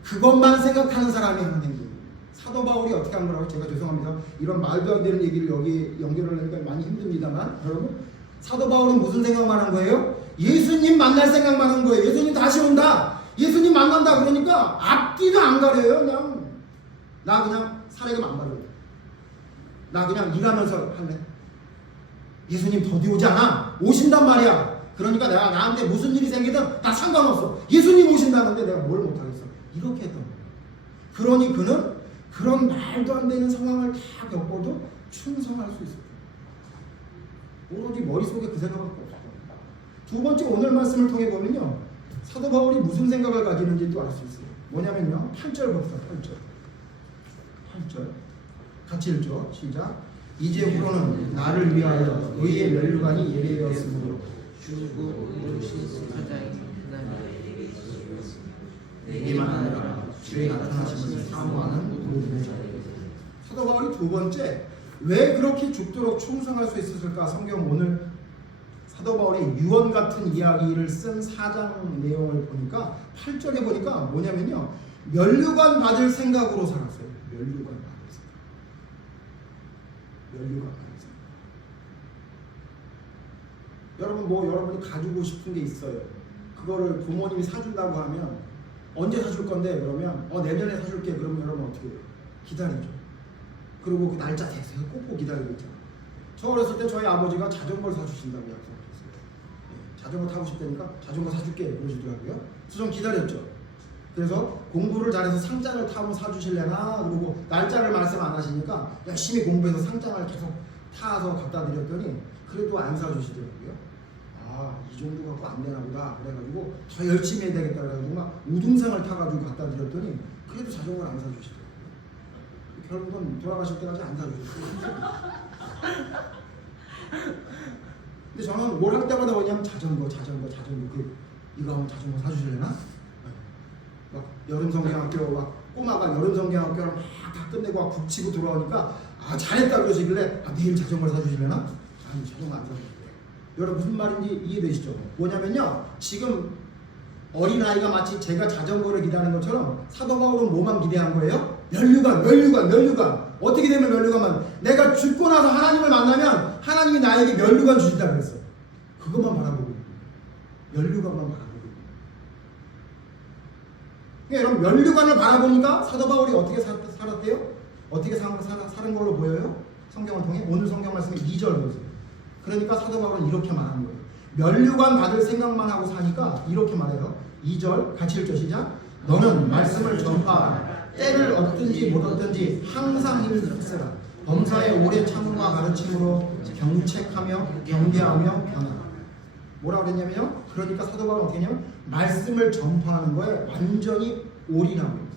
그것만 생각하는 사람이 하는 행동입니다. 사도 바울이 어떻게 한 거라고? 제가 죄송합니다. 이런 말도 안 되는 얘기를 여기 연결을 하니까 많이 힘듭니다만, 여러분, 사도 바울은 무슨 생각만 한 거예요? 예수님 만날 생각만 한 거예요. 예수님 다시 온다, 예수님 만난다 그러니까 앞뒤도 안 가려요. 그냥 나 그냥 사례금 안 받을래, 나 그냥 일하면서 할래. 예수님 더디 오지 않아? 오신단 말이야. 그러니까 내가 나한테 무슨 일이 생기든 다 상관없어. 예수님 오신다는데 내가 뭘 못하겠어. 이렇게 했던 거예요. 그러니 그는 그런 말도 안 되는 상황을 다 겪어도 충성할 수 있었어요. 오로지 머릿속에 그 생각밖에 없었어요. 두 번째, 오늘 말씀을 통해 보면요, 사도 바울이 무슨 생각을 가지는지도 알 수 있어요. 뭐냐면요, 8절 봅시다. 8절 같이 읽죠. 시작. 이제부로는 나를 위하여 의의 면류관이 예비되었으므로 주고 이루신 사자의 하나님의 내게만 아니라 주의 나타나심을 사모하는 모든 자에게. 사도 바울이 두 번째, 왜 그렇게 죽도록 충성할 수 있었을까? 성경 오늘 사도 바울의 유언 같은 이야기를 쓴 4장 내용을 보니까 8절에 보니까 뭐냐면요, 면류관 받을 생각으로 살았어요. 면류관 받을 생각. 면류관 받을 생각. 여러분, 뭐 여러분이 가지고 싶은 게 있어요. 그거를 부모님이 사준다고 하면 언제 사줄 건데? 그러면 내년에 사줄게. 그러면 여러분 어떻게 해요? 기다리죠. 그리고 그 날짜 돼서 꼭꼭 기다리고 있잖아요. 저 어렸을 때 저희 아버지가 자전거를 사주신다고 약속했어요. 자전거 타고 싶다니까 자전거 사줄게 그러시더라고요. 그래서 좀 기다렸죠. 그래서 공부를 잘해서 상장을 타면 사주실래나? 그러고 날짜를 말씀 안 하시니까 열심히 공부해서 상장을 계속 타서 갖다 드렸더니 그래도 안 사주시더라고요. 아, 이 정도 갖고 안 되나 보다. 그래가지고 더 열심히 해야 되겠다. 그래가지고 막 우등상을 타가지고 갖다 드렸더니 그래도 자전거를 안 사주시더라고요. 결국은 돌아가실 때까지 안 사주셨어요. 근데 저는 뭘 할 때마다 뭐냐면 자전거 이거 하면 자전거 사주실래나? 막 여름 성경학교 막 꼬마가 여름 성경학교를 막 다 끝내고 막 북치고 돌아오니까 아 잘했다 그러시길래 내일 자전거 사주실래나? 아니 자전거 안 사주실래요. 여러분 무슨 말인지 이해되시죠? 뭐냐면요, 지금 어린아이가 마치 제가 자전거를 기대하는 것처럼 사도 바울은 뭐만 기대한 거예요? 면류관. 어떻게 되면 면류관만? 내가 죽고 나서 하나님을 만나면 하나님이 나에게 면류관 주신다 그랬어요. 그것만 바라보고 있는 거예요. 면류관만 바라보고 있는 거예요. 그러니까 여러분, 면류관을 바라보니까 사도 바울이 어떻게 살았대요? 어떻게 사는 걸로 보여요? 성경을 통해? 오늘 성경 말씀에 2절 보세요. 그러니까 사도 바울은 이렇게 말하는 거예요. 면류관 받을 생각만 하고 사니까 이렇게 말해요. 2절 같이 읽죠. 시작. 너는 말씀을 전파하라. 때를 얻든지 못 얻든지 항상 힘쓰라. 범사의 오래 참음과 가르침으로 경책하며 경계하며 변하라. 뭐라고 그랬냐면요, 그러니까 사도 바울은 어떻게 했냐면 말씀을 전파하는 거에 완전히 올인하고 있어요.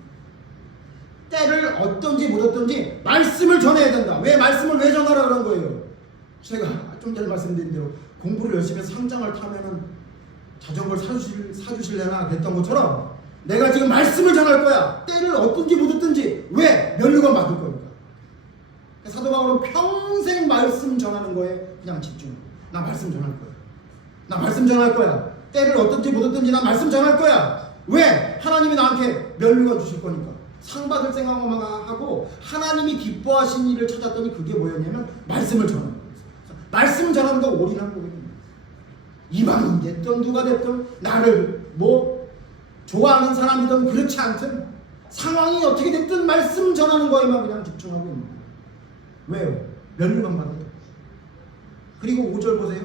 때를 얻든지 못 얻든지 말씀을 전해야 된다. 왜 말씀을 왜 전하라 그런 거예요? 제가 좀 전에 말씀드린 대로 공부를 열심히 해서 상장을 타면은 자전거를 사주실래나 그랬던 것처럼 내가 지금 말씀을 전할 거야. 때를 얻든지 못 얻든지. 왜? 면류관 받을 거니까. 사도 바울은 평생 말씀 전하는 거에 그냥 집중해. 나 말씀 전할 거야. 나 말씀 전할 거야. 때를 얻든지 못 얻든지 나 말씀 전할 거야. 왜? 하나님이 나한테 면류관 주실 거니까. 상 받을 생각만 하고 하나님이 기뻐하신 일을 찾았더니 그게 뭐였냐면 말씀을 전하는 거예요. 말씀 전하는 거 올인한 거거든요. 이방인 됐든 누가 됐든 나를 뭐 좋아하는 사람이든 그렇지 않든 상황이 어떻게 됐든 말씀 전하는 거에만 그냥 집중하고 있는 거예요. 왜요? 면류관 받아요. 그리고 5절 보세요.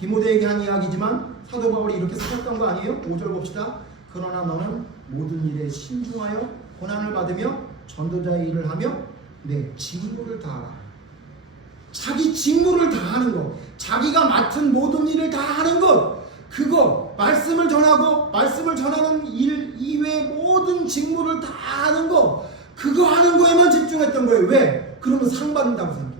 디모데에게 한 이야기지만 사도 바울이 이렇게 쓰셨던 거 아니에요? 5절 봅시다. 그러나 너는 모든 일에 신중하여 고난을 받으며 전도자의 일을 하며 내 직무를 다하라. 자기 직무를 다하는 것, 자기가 맡은 모든 일을 다 하는 것, 그거 말씀을 전하고 말씀을 전하는 일 이외의 모든 직무를 다 하는 거, 그거 하는 거에만 집중했던 거예요. 왜? 그러면 상 받는다고 생각해요.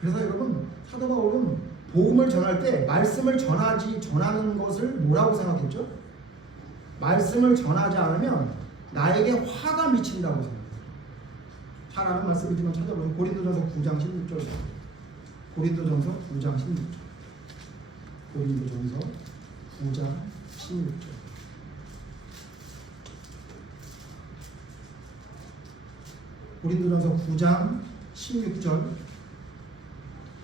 그래서 여러분, 사도 바울은 복음을 전할 때 말씀을 전하는 것을 뭐라고 생각했죠? 말씀을 전하지 않으면 나에게 화가 미친다고 생각해요. 잘 아는 말씀이지만 찾아보세요. 고린도전서 9장 16절. 고린도전서 9장 16절. 고린도전서 9장 16절. 고린도전서 9장 16절.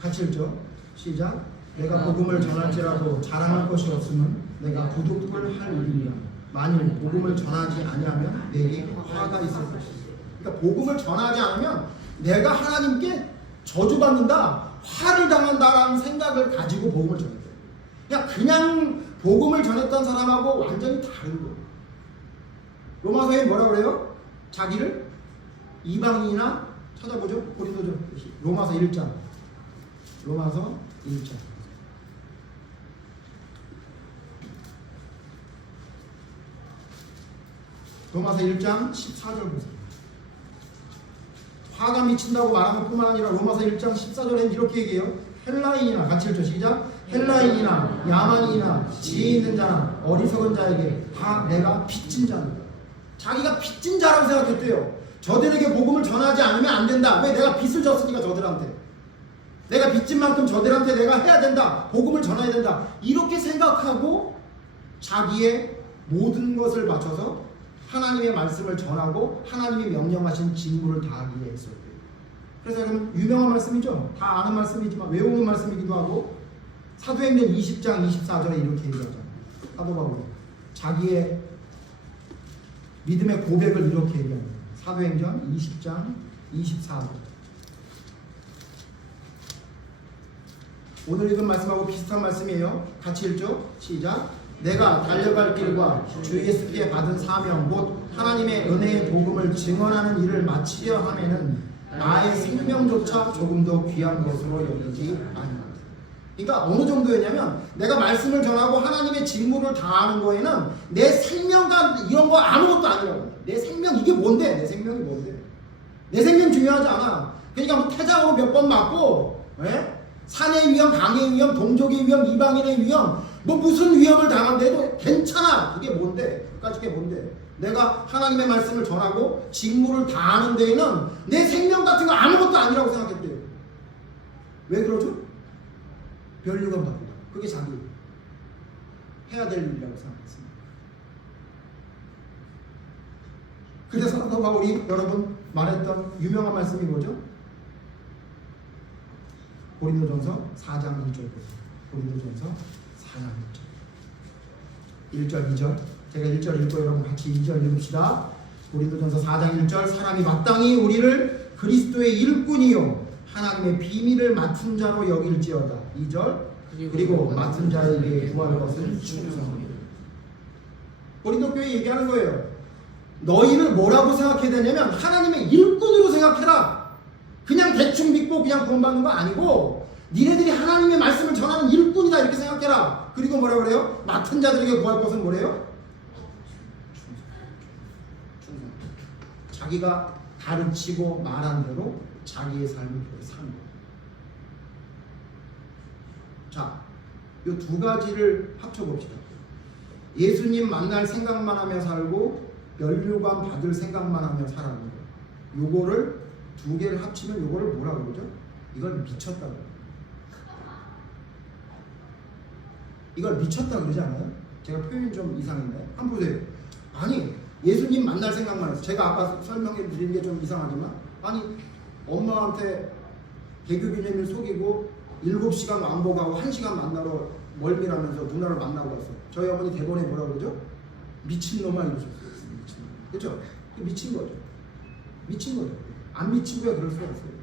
같이 읽죠. 시작. 내가 복음을 전할지라도 자랑할 것이 없으면 내가 부득불 할 일이며 만일 복음을 전하지 아니하면 내게 화가 있을 것이다. 그러니까 복음을 전하지 않으면 내가 하나님께 저주받는다, 화를 당한다라는 생각을 가지고 복음을 전했어요. 그냥 복음을 전했던 사람하고 완전히 다른 거예요. 로마서에 뭐라 그래요? 자기를 이방인이나 찾아보죠. 고린도전 로마서 1장. 로마서 1장. 로마서 1장 14절 보세요. 화가 미친다고 말하는 뿐만 아니라 로마서 1장 14절에는 이렇게 얘기해요. 헬라인이나 같이 읽죠. 시작. 헬라인이나 야만인이나 지혜 있는 자나 어리석은 자에게 다 내가 빚진 자입니다. 자기가 빚진 자라고 생각했대요. 저들에게 복음을 전하지 않으면 안 된다. 왜? 내가 빚을 졌으니까 저들한테. 내가 빚진 만큼 저들한테 내가 해야 된다. 복음을 전해야 된다. 이렇게 생각하고 자기의 모든 것을 바쳐서 하나님의 말씀을 전하고 하나님이 명령하신 직무를 다하기 위해서요. 그래서 여러분 유명한 말씀이죠. 다 아는 말씀이지만 외우는 말씀이기도 하고 사도행전 20장 24절에 이렇게 얘기하잖아요. 사도 바울이 자기의 믿음의 고백을 이렇게 얘기합니다. 사도행전 20장 24절. 오늘 읽은 말씀하고 비슷한 말씀이에요. 같이 읽죠. 시작. 내가 달려갈 길과 주 예수께 받은 사명 곧 하나님의 은혜의 복음을 증언하는 일을 마치려 하면은 나의 생명조차 조금도 귀한 것으로 여기지 아니하다. 그러니까 어느 정도였냐면 내가 말씀을 전하고 하나님의 직무를 다하는 거에는 내 생명과 이런 거 아무것도 아니라고. 내 생명 이게 뭔데? 내 생명이 뭔데? 내 생명 중요하지 않아. 그러니까 뭐 태장으로 몇 번 맞고, 산의 위험, 강의 위험, 동족의 위험, 이방인의 위험, 뭐 무슨 위험을 당한데도 괜찮아. 그게 뭔데? 그까지 게 뭔데? 내가 하나님의 말씀을 전하고 직무를 다하는 데에는 내 생명 같은 거 아무것도 아니라고 생각했대요. 왜 그러죠? 별유감 받고 그게 자기 해야 될 일이라고 생각했습니다. 그래서 사도 바울이 여러분 말했던 유명한 말씀이 뭐죠? 고린도전서 4장 1절 보세요. 고린도전서 4장 1절 1절 2절 제가 1절 읽고 여러분 같이 2절 읽읍시다. 고린도전서 4장 1절 사람이 마땅히 우리를 그리스도의 일꾼이요 하나님의 비밀을 맡은 자로 여길지어다. 2절 그리고 맡은 자에게 구할 것은 충성이다. 고린도 교회 얘기하는 거예요. 너희를 뭐라고 생각해야 되냐면 하나님의 일꾼으로 생각해라. 그냥 대충 믿고 그냥 구원받는 거 아니고 니네들이 하나님의 말씀을 전하는 일꾼이다 이렇게 생각해라. 그리고 뭐라 그래요? 맡은 자들에게 구할 것은 뭐래요? 충성. 자기가 가르치고 말한 대로 자기의 삶을 사는 거예요. 자, 이 두 가지를 합쳐봅시다. 예수님 만날 생각만 하며 살고 면류관 받을 생각만 하며 살아는 거예요. 요거를 두 개를 합치면 요거를 뭐라 그러죠? 이걸 미쳤다 그래요. 이걸 미쳤다 그러지 않아요? 제가 표현이 좀 이상한데 한번 보세요. 아니 예수님 만날 생각만 해서 제가 아까 설명해 드린 게 좀 이상하지만 아니 엄마한테 개교기념일 속이고 7시간 왕복하고 1시간 만나러 멀미라면서 누나를 만나고 왔어. 저희 어머니 대본에 뭐라 그러죠? 미친놈아 이러셨어요. 미친놈. 그렇죠? 미친 거죠. 미친 거죠. 안 미친 거야. 그럴 수가 없어요.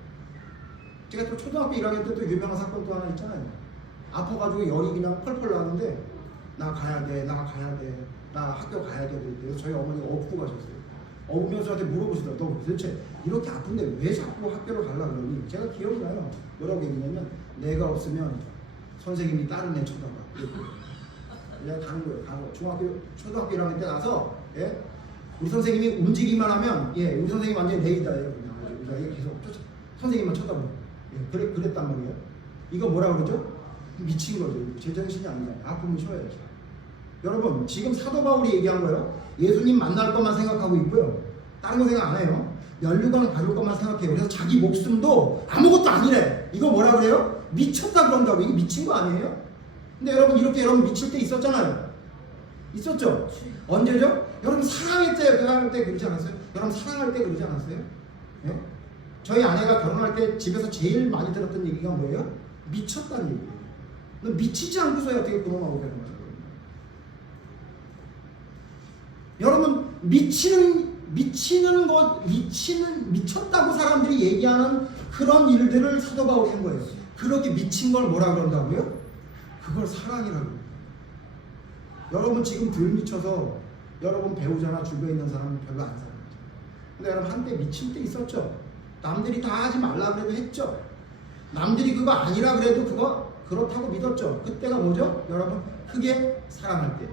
제가 또 초등학교 1학년 때 또 유명한 사건 또 하나 있잖아요. 아파가지고 열이 그냥 펄펄 나는데 나 가야 돼, 나 가야 돼, 나 학교 가야 돼. 그래서 저희 어머니가 업고 가셨어요. 업으면서 저한테 물어보시더라고요. 너 도대체 이렇게 아픈데 왜 자꾸 학교를 가려고 그러니? 제가 기억이 나요. 뭐라고 얘기냐면 내가 없으면 선생님이 다른 애 쳐다봐. 그냥 가는 거예요. 가는 거. 초등학교 1학년 때 가서 예? 우리 선생님이 움직이기만 하면 예, 우리 선생님 완전 레이더예요. 그냥 계속 선생님만 쳐다봐. 예, 그랬단 말이에요. 이거 뭐라 그러죠? 미친 거죠. 제정신이 아니야. 아프면 쉬어야지. 여러분 지금 사도 바울이 얘기한 거예요. 예수님 만날 것만 생각하고 있고요. 다른 거 생각 안 해요. 면류관을 가질 것만 생각해요. 그래서 자기 목숨도 아무것도 아니래. 이거 뭐라 그래요? 미쳤다 그런다고. 이거 미친 거 아니에요? 근데 여러분 이렇게 여러분 미칠 때 있었잖아요. 있었죠? 언제죠? 여러분 사랑할 때 그러지 않았어요? 여러분 사랑할 때 그러지 않았어요? 예? 저희 아내가 결혼할 때 집에서 제일 많이 들었던 얘기가 뭐예요? 미쳤다는 얘기예요. 너 미치지 않고서야 어떻게 그놈하고 결혼하는 거예요? 여러분 미쳤다고 사람들이 얘기하는 그런 일들을 사도 바울이 한 거예요. 그렇게 미친 걸 뭐라 그런다고요? 그걸 사랑이라고. 여러분 지금 덜 미쳐서 여러분 배우자나 주변에 있는 사람은 별로 안 사랑하죠. 근데 여러분 한때 미칠 때 있었죠. 남들이 다 하지 말라 그래도 했죠. 남들이 그거 아니라 그래도 그거 그렇다고 믿었죠. 그때가 뭐죠? 여러분 그게 사랑할 때.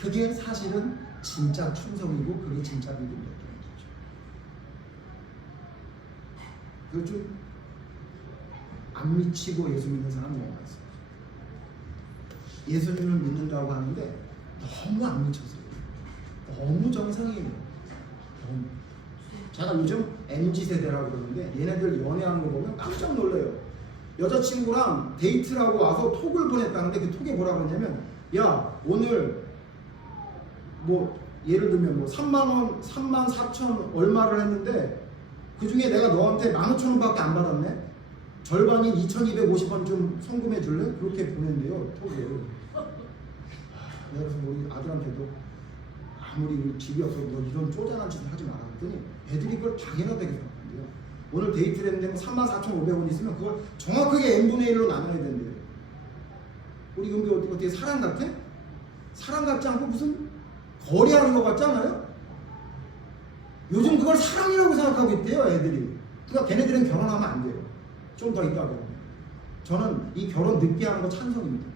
그게 사실은 진짜 충성이고 그게 진짜 믿음이었던 거죠. 그걸 좀 안 미치고 예수 믿는 사람이 너무 많습니다. 예수님을 믿는다고 하는데 너무 안 미쳤어요. 너무 정상이에요. 너무. 제가 요즘 MZ세대라고 그러는데 얘네들 연애하는 거 보면 깜짝 놀라요. 여자친구랑 데이트라고 와서 톡을 보냈다는데 그 톡에 뭐라고 했냐면 야 오늘 뭐 예를 들면 뭐 3만원 34,000 얼마를 했는데 그 중에 내가 너한테 15,000원밖에 안 받았네. 절반인 2,250원 좀 송금해 줄래? 그렇게 보낸대요 톡에. 그래서 우리 아들한테도 아무리 집이 없어도 너 이런 쪼잔한 짓을 하지 마라 그랬더니 애들이 그걸 당연하다고 생각한대요. 오늘 데이트를 했는데 34,500원 있으면 그걸 정확하게 n분의 1로 나눠야 된대요. 우리 근데 어떻게 사랑 같아? 사랑 같지 않고 무슨 거래하는 것 같지 않아요? 요즘 그걸 사랑이라고 생각하고 있대요 애들이. 그러니까 걔네들은 결혼하면 안 돼요. 좀 더 있다가. 저는 이 결혼 늦게 하는 거 찬성입니다.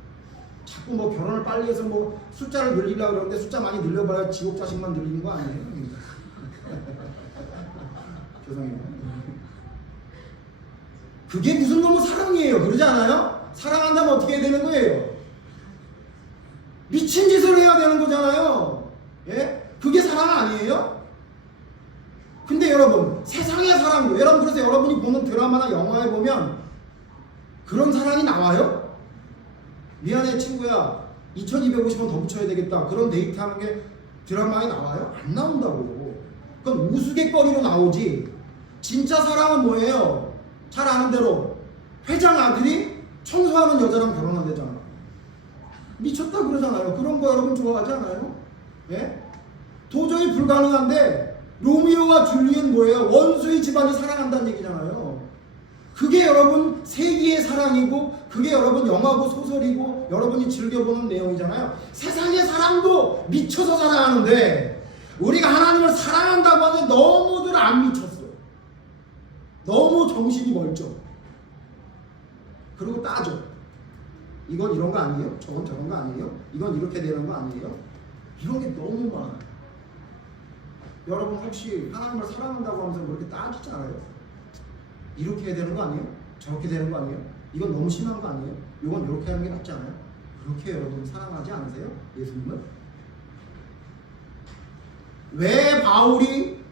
자꾸 뭐 결혼을 빨리 해서 뭐 숫자를 늘리려고 그러는데 숫자 많이 늘려봐야 지옥 자식만 늘리는 거 아니에요? 죄송해요. 그게 무슨 놈의 사랑이에요. 그러지 않아요? 사랑한다면 어떻게 해야 되는 거예요? 미친 짓을 해야 되는 거잖아요. 예? 그게 사랑 아니에요? 근데 여러분 세상의 사랑도 여러분 그래서 여러분이 보는 드라마나 영화에 보면 그런 사랑이 나와요? 미안해 친구야 2,250원 더 붙여야 되겠다. 그런 데이트하는 게 드라마에 나와요? 안 나온다고요. 그건 우스갯거리로 나오지. 진짜 사랑은 뭐예요? 잘 아는 대로 회장 아들이 청소하는 여자랑 결혼한대잖아. 미쳤다 그러잖아요. 그런 거 여러분 좋아하지 않아요? 예? 도저히 불가능한데 로미오와 줄리엣 뭐예요? 원수의 집안이 사랑한다는 얘기잖아요. 그게 여러분 세기의 사랑이고 그게 여러분 영화고 소설이고 여러분이 즐겨보는 내용이잖아요. 세상의 사랑도 미쳐서 사랑하는데 우리가 하나님을 사랑한다고 하는데 너무들 안 미쳤어요. 너무 정신이 멀죠. 그리고 따져. 이건 이런 거 아니에요? 저건 저런 거 아니에요? 이건 이렇게 되는 거 아니에요? 이런 게 너무 많아요. 여러분 혹시 하나님을 사랑한다고 하면서 그렇게 따지지 않아요? 이렇게 해야 되는 거 아니에요? 저렇게 되는 거 아니에요? 이건 너무 심한 거 아니에요? 이건 이렇게 하는 게 낫지 않아요? 그렇게 여러분 사랑하지 않으세요? 예수님을? 왜 바울이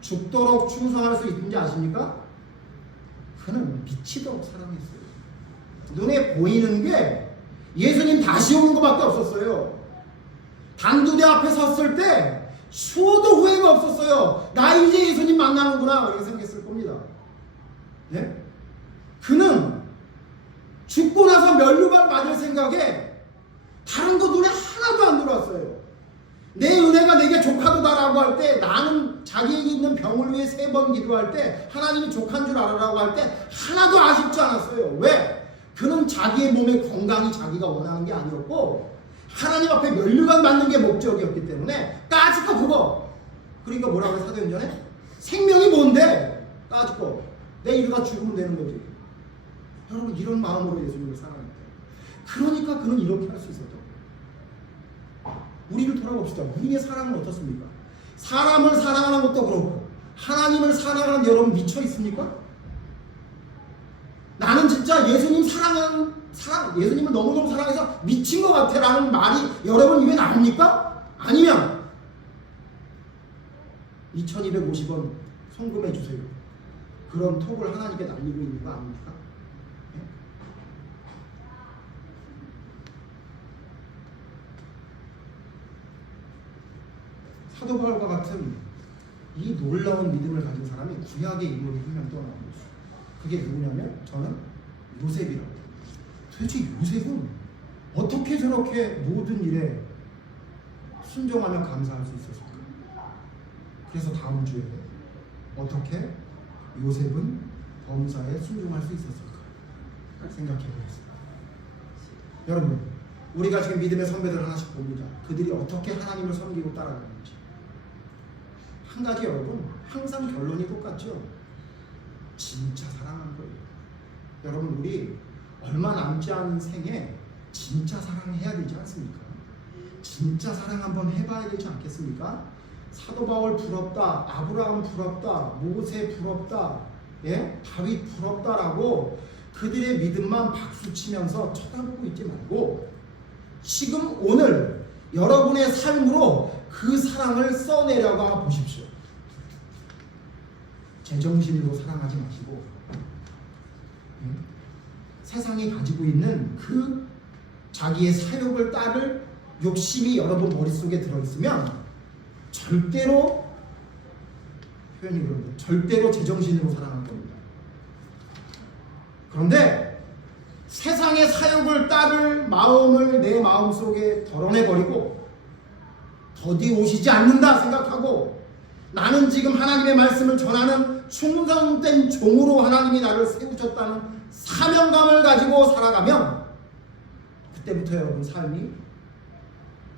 죽도록 충성할 수 있는지 아십니까? 그는 미치도록 사랑했어요. 눈에 보이는 게 예수님 다시 오는 것밖에 없었어요. 단두대 앞에 섰을 때 수어도 후회가 없었어요. 나 이제 예수님 만나는구나 이렇게 생각했을 겁니다. 예? 그는 죽고 나서 면류관 맞을 생각에 다른 거 눈에 하나도 안 들어왔어요. 내 은혜가 내게 족하도다라고 기도하라고 할 때, 나는 자기에게 있는 병을 위해 3번 기도할 때 하나님이 족한 줄 알아라고 할 때 하나도 아쉽지 않았어요. 왜? 그는 자기의 몸의 건강이 자기가 원하는 게 아니었고 하나님 앞에 면류관 받는 게 목적이었기 때문에 까짓거 그거. 그러니까 뭐라고 해 사도행전에? 생명이 뭔데? 까짓거 내 이러다 죽으면 되는 거지. 여러분 이런 마음으로 예수님을 사랑합니다. 그러니까 그는 이렇게 할 수 있었죠. 우리를 돌아봅시다. 우리의 사랑은 어떻습니까? 사람을 사랑하는 것도 그렇고 하나님을 사랑하는 여러분 미쳐 있습니까? 나는 진짜 예수님을 너무너무 사랑해서 미친 것 같아 라는 말이 여러분 입에 나옵니까? 아니면 2250원 송금해 주세요. 그런 톡을 하나님께 날리고 있는 거 아닙니까? 네? 사도 바울과 같은 이 놀라운 믿음을 가진 사람이 구약의 인물이 한 명 또 나옵니다. 그게 누구냐면 저는 요셉이라고. 도대체 요셉은 어떻게 저렇게 모든 일에 순종하며 감사할 수 있었을까? 그래서 다음 주에 어떻게 요셉은 범사에 순종할 수 있었을까 생각해 보겠습니다. 여러분 우리가 지금 믿음의 선배들 하나씩 봅니다. 그들이 어떻게 하나님을 섬기고 따라가는지. 한 가지 여러분 항상 결론이 똑같죠. 진짜 사랑한 거예요. 여러분 우리 얼마 남지 않은 생에 진짜 사랑해야 되지 않습니까? 진짜 사랑 한번 해봐야 되지 않겠습니까? 사도 바울 부럽다, 아브라함 부럽다, 모세 부럽다, 예? 다윗 부럽다라고 그들의 믿음만 박수치면서 쳐다보고 있지 말고 지금 오늘 여러분의 삶으로 그 사랑을 써내려가 보십시오. 제정신으로 사랑하지 마시고 세상이 가지고 있는 그 자기의 사욕을 따를 욕심이 여러분 머릿속에 들어있으면 절대로 표현이 그런데 절대로 제정신으로 사랑할 겁니다. 그런데 세상의 사욕을 따를 마음을 내 마음속에 덜어내버리고 더디 오시지 않는다 생각하고 나는 지금 하나님의 말씀을 전하는 충성된 종으로 하나님이 나를 세우셨다는 사명감을 가지고 살아가면 그때부터 여러분 삶이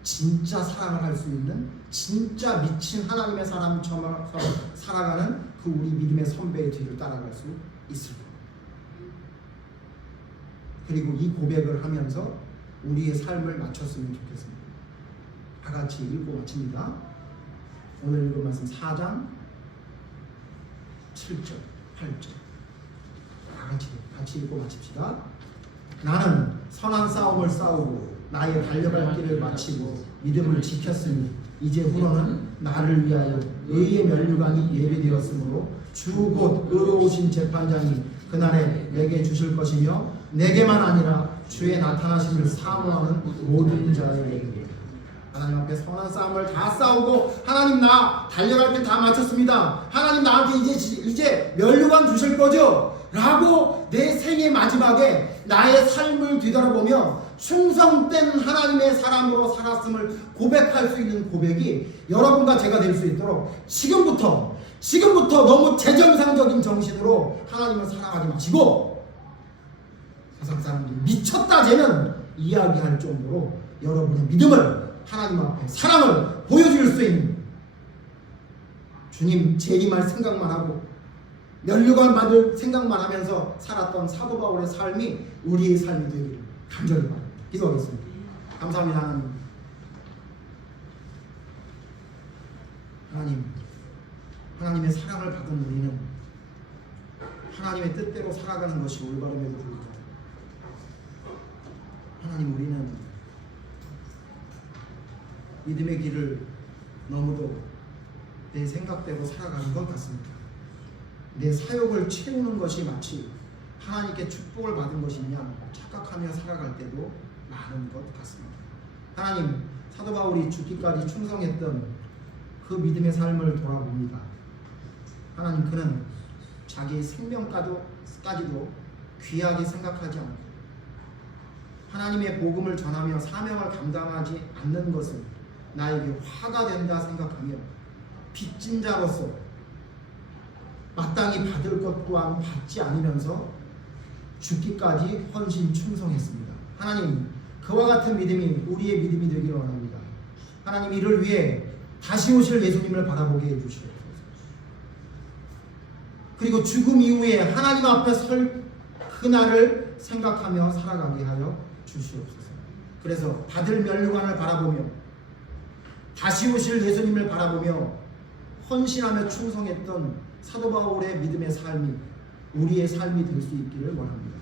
진짜 사랑을 할 수 있는 진짜 미친 하나님의 사람처럼 살아가는 그 우리 믿음의 선배의 뒤를 따라갈 수 있을 겁니다. 그리고 이 고백을 하면서 우리의 삶을 마쳤으면 좋겠습니다. 다 같이 읽고 마칩니다. 오늘 읽은 말씀 4장 7절, 8절 다 같이 읽고 마칩시다. 나는 선한 싸움을 싸우고 나의 달려갈 길을 마치고 믿음을 지켰으니 이제 후로는 나를 위하여 의의 면류관이 예비되었으므로 주 곧 의로우신 재판장이 그날에 내게 주실 것이며 내게만 아니라 주의 나타나심을 사모하는 모든 자에게. 하나님 앞에 선한 싸움을 다 싸우고 하나님 나 달려갈 길 다 마쳤습니다. 하나님 나한테 이제 면류관 주실 거죠? 라고 내 생의 마지막에 나의 삶을 뒤돌아보며 충성된 하나님의 사람으로 살았음을 고백할 수 있는 고백이 여러분과 제가 될 수 있도록 지금부터 너무 제정상적인 정신으로 하나님을 사랑하지 마시고 세상 사람들이 미쳤다 쟤는 이야기할 정도로 여러분의 믿음을 하나님 앞에 사랑을 보여줄 수 있는 주님 재림할 생각만 하고 면류관 받을 생각만 하면서 살았던 사도 바울의 삶이 우리의 삶이 되기를 간절히 바랍니다. 기도하겠습니다. 감사합니다. 하나님의 사랑을 받은 우리는 하나님의 뜻대로 살아가는 것이 올바름에도 불구하고 하나님 우리는 믿음의 길을 너무도 내 생각대로 살아가는 것 같습니다. 내 사욕을 채우는 것이 마치 하나님께 축복을 받은 것이냐 착각하며 살아갈 때도 많은 것 같습니다. 하나님 사도 바울이 죽기까지 충성했던 그 믿음의 삶을 돌아봅니다. 하나님 그는 자기의 생명까지도 귀하게 생각하지 않고 하나님의 복음을 전하며 사명을 감당하지 않는 것은 나에게 화가 된다 생각하며 빚진 자로서 마땅히 받을 것 또한 받지 않으면서 죽기까지 헌신 충성했습니다. 하나님, 그와 같은 믿음이 우리의 믿음이 되기를 원합니다. 하나님, 이를 위해 다시 오실 예수님을 바라보게 해주시옵소서. 그리고 죽음 이후에 하나님 앞에 설 그날을 생각하며 살아가게 하여 주시옵소서. 그래서 받을 멸류관을 바라보며 다시 오실 예수님을 바라보며 헌신하며 충성했던 사도 바울의 믿음의 삶이 우리의 삶이 될 수 있기를 원합니다.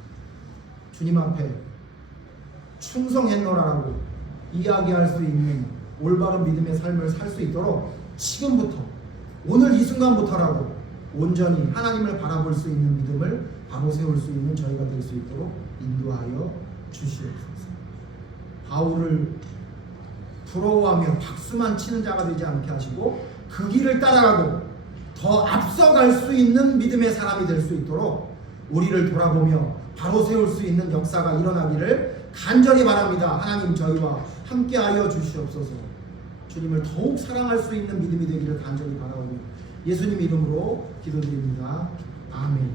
주님 앞에 충성했노라라고 이야기할 수 있는 올바른 믿음의 삶을 살 수 있도록 지금부터, 오늘 이 순간부터라도 온전히 하나님을 바라볼 수 있는 믿음을 바로 세울 수 있는 저희가 될 수 있도록 인도하여 주시옵소서. 바울을 부러워하며 박수만 치는 자가 되지 않게 하시고 그 길을 따라가고 더 앞서갈 수 있는 믿음의 사람이 될 수 있도록 우리를 돌아보며 바로 세울 수 있는 역사가 일어나기를 간절히 바랍니다. 하나님, 저희와 함께하여 주시옵소서. 주님을 더욱 사랑할 수 있는 믿음이 되기를 간절히 바라오며 예수님 이름으로 기도드립니다. 아멘.